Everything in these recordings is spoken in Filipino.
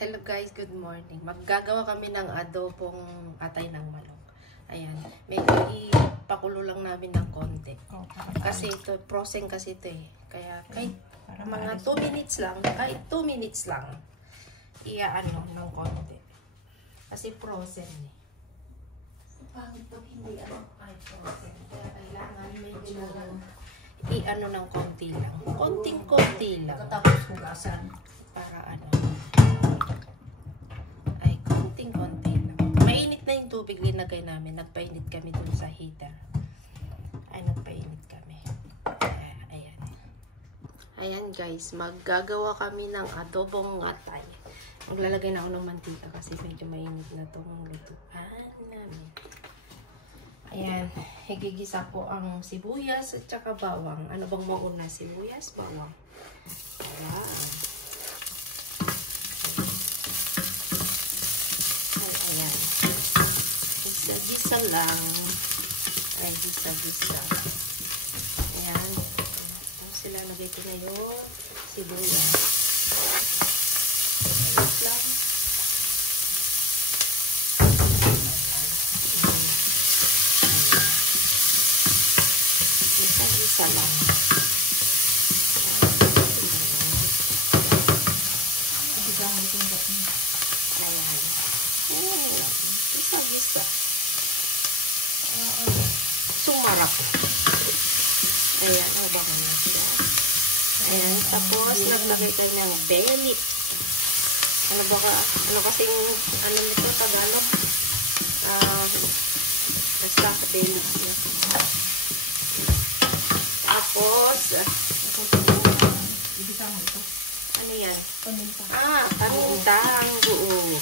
Hello guys, good morning. Maggagawa kami ng adobong atay ng manok. Ayan, medyo ipakulo lang namin ng konti. Kasi ito, frozen kasi ito eh. Kaya kahit mga 2 minutes lang, kahit 2 minutes lang, iaano ng konti. Kasi frozen eh. Pangit pag hindi ay frozen. Kaya kailangan medyo i-ano ng konti lang. Konting-konti lang. Tapos hugasan. Para ano. Ay, konting-konti lang. Mainit na yung tubig linagay namin. Nagpainit kami dun sa heater. Ay, nagpainit kami. Ayan. Ayan guys, maggagawa kami ng adobong atay. Maglalagay na ako ng mantika kasi medyo mainit na itong lutuan namin. Ayan, higigisa ko ang sibuyas at saka bawang. Ano bang mauna? Sibuyas, bawang. Ayan. Ayan. Gisa-gisa lang. Ay, gisa-gisa. Ayan. Tapos sila, lagay ko na yung sibuyas. Ayan lang. Gisa-gisa lang. Ayan. Gisa-gisa. Sumarap. Ayan, baka na siya. Ayan, tapos naglagay tayo ng belly. Ano kasing, ano nito, Tagalog? Basta belly. Tapos, ano yan? Paminta. Pamintang buo.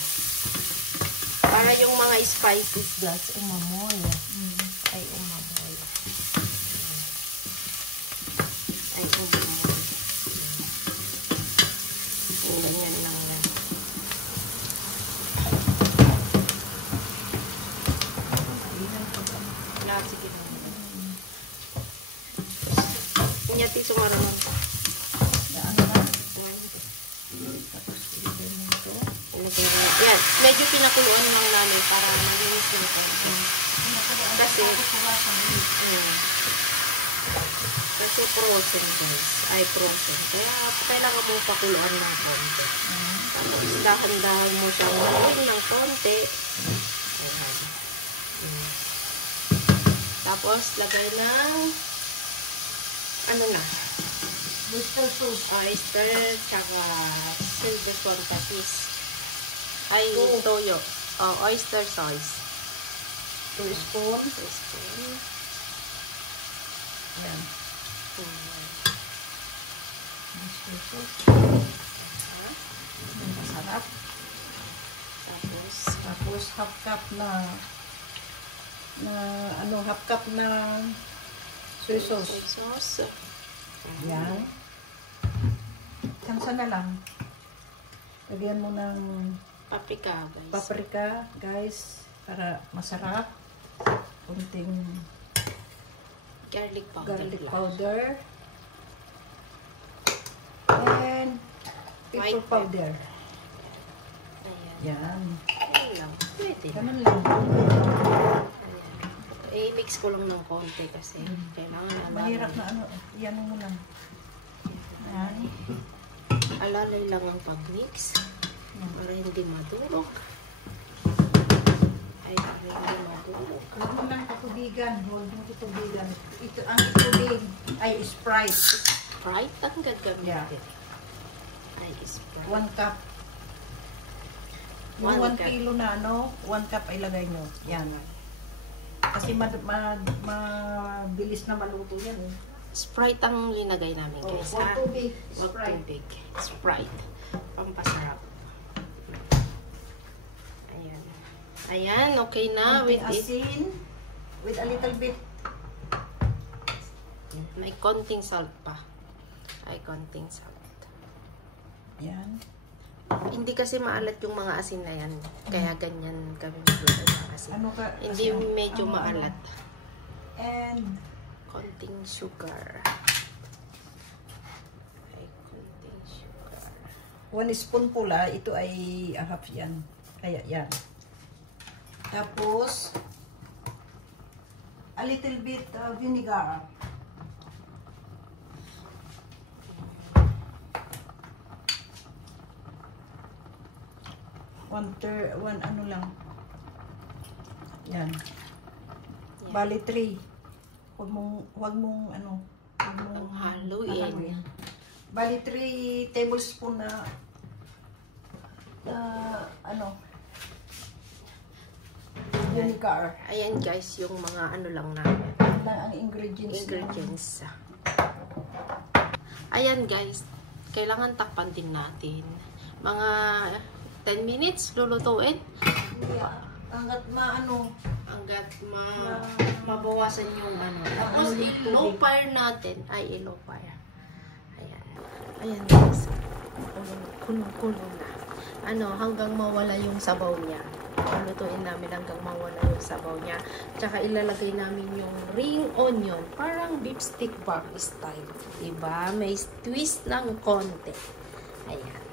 Para yung mga spices guys, umamoy. Ay, umamoy. Ay, umamoy. Ganyan lang yan. Sige. Inyati sumaraman pa. Yan, medyo pinakuluan lang namin para malinis yung konti. Kasi frozen guys. Ay, frozen. Kaya kailangan mo pakuluan ng konti. Tapos dahan-dahan mo siyang maluin ng konti. Ayan. Tapos lagay ng ano na? Oyster sauce. Oyster, tsaka silver swan patis. Ay, toyo. Oyster sauce. 2 spoon. 2 spoon. Ayan. Oyster sauce. Masarap. Tapos half cup na soy sauce. Soy sauce. Ayan. Kansa na lang. Lagyan mo ng paprika guys, para masarap. Kunting garlic powder. And pepper powder. Ayan. Yan. Ayan lang. Pwede na. Ganun lang. Ayan. Mix ko lang ng konti kasi kailangan alalay. Mahirap na ano. Yan mo lang. Yan. Alalay lang ang pag-mix. Para hindi madurog. Ay, para hindi madurog. Huwag mo lang katubigan. Huwag mo katubigan. Ito ang tubig ay Sprite. Sprite? Ang gagamitin. Yeah. Ay, Sprite. 1 cup. Yung 1 kilo na 1 cup ay lagay nyo. Yan. Kasi mabilis na maluto yan eh. Sprite ang linagay namin guys. Huwag tubig. Sprite. Sprite. Pampasarap. Ayan. Ayan, okay na. With asin. With a little bit. May konting salt pa. Ay, konting salt. Ayan. Hindi kasi maalat yung mga asin na yan. Kaya ganyan kami magluto ng asin. Hindi medyo maalat. And konting sugar. Ay, konting sugar. 1 spoon pula, ito ay half yan. Kaya yan. Tapos, a little bit vinegar. One ano lang. Yan. Bali 3. Huwag mong haluin. Bali 3 tablespoon na vinegar. Ayan guys, yung mga ano lang namin. Ang ingredients. Ayan guys, kailangan takpan din natin. Mga 10 minutes lulutuin. Yeah. Hanggat mabawasan yung ano. Tapos i-low fire natin. Ay, i-low fire. Ayan. Ayan guys. Kulong-kulong na. Hanggang mawala yung sabaw niya. Lutuin namin hanggang mawala yung sabaw niya. Tsaka ilalagay namin yung ring onion. Parang beef stick bar style. Diba? May twist ng konti. Ayan.